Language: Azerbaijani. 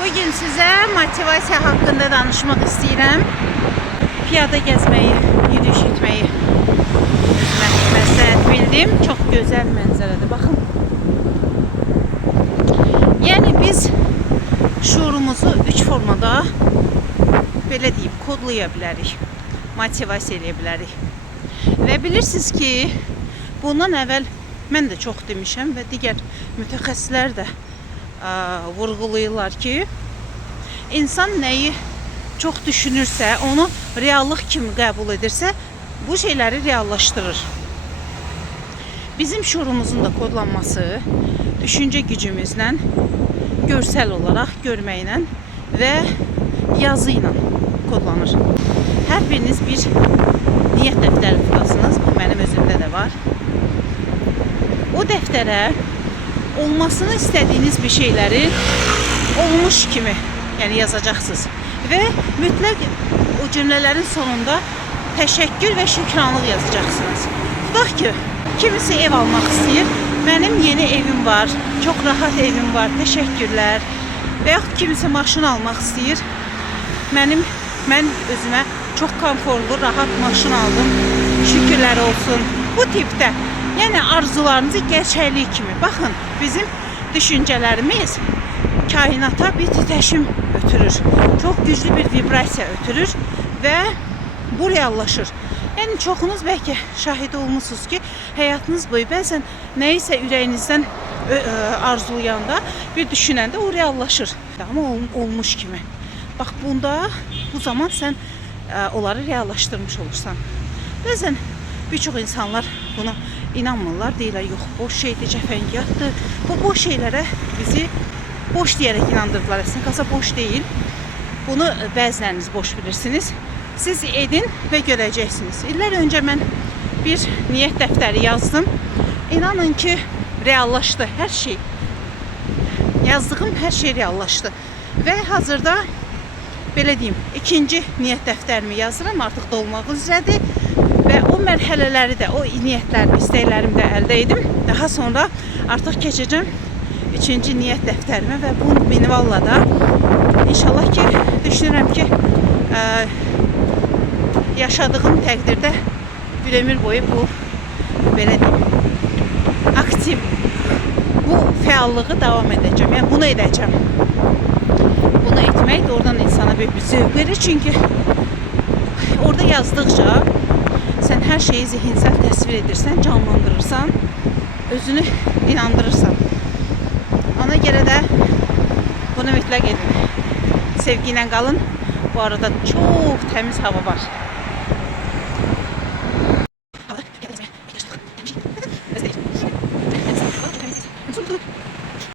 Bugün size motivasiya hakkında danışmaq istəyirəm. Piyada gezmeyi, yürüyüş etmeyi məsləhət bildim. Çox gözəl mənzərədir. Baxın. Yəni biz şuurumuzu 3 formada belə deyib kodlaya bilərik. Motivasiya edə bilərik. Və bilirsiniz ki, bundan əvvəl mən də çox demişəm və digər mütəxəssislər də vurğulayırlar ki, insan nəyi çox düşünürsə, onu reallıq kimi qəbul edirsə, bu şeyləri reallaşdırır. Bizim şuurumuzun da kodlanması düşüncə gücümüzlə, görsel olaraq görməklə və yazı ilə kodlanır. Hər biriniz bir niyyət dəftəri tutasınız. Bu mənim özümdə də var. O dəftərə olmasını istədiyiniz bir şeyləri olmuş kimi yazacaqsınız. Və mütləq o cümlələrin sonunda təşəkkür və şükranlıq yazacaqsınız. Tutaq ki, kimisi ev almaq istəyir. Mənim yeni evim var, çox rahat evim var, təşəkkürlər. Və yaxud kimisi maşın almaq istəyir. Mən özümə çox konforlu, rahat maşın aldım. Şükürlər olsun. Bu tipdə, yəni arzularınızı gerçəklik kimi. Baxın, bizim düşüncələrimiz kainata bir titəşim ötürür. Çox güclü bir vibrasiya ötürür və bu reallaşır. Yəni çoxunuz bəlkə şahid olmuşsunuz ki, həyatınız boyu bəzən nəyisə ürəyinizdən arzulayanda, bir düşünəndə o reallaşır. Amma olmuş kimi. Bax bu zaman sən onları reallaşdırmış olursan. Bəzən bir çox insanlar buna inanmırlar, deyirlər, yox, boş şeydir, cəfəngiyatdır. Bu boş şeylərə bizi boş deyərək inandırdılar. Əslində qalsa boş deyil. Bunu bəziləriniz boş bilirsiniz. Siz edin və görəcəksiniz. İllər öncə mən bir niyyət dəftəri yazdım. İnanın ki, reallaşdı hər şey. Yazdığım hər şey reallaşdı. Və hazırda belə deyim, ikinci niyyət dəftərimi yazıram, artıq dolmaq üzrədir. Və o mərhələləri də, o niyyətlərimi, istəklərimi də əldə edim. Daha sonra artıq keçəcəm üçüncü niyyət dəftərimə və bu minvalla da inşallah ki, düşünürəm ki, yaşadığım təqdirdə bir ömür boyu bu, belə deyim, aktiv, bu fəallığı davam edəcəm. Yəni bunu edəcəm. Bunu etmək də oradan insana bir zövq verir. Çünki orada yazdıqca sən hər şeyi zihinsel təsvir edirsən, canlandırırsan, özünü inandırırsan. Ona görə də bunu mütləq edin. Sevgi ilə qalın. Bu arada çox təmiz hava var.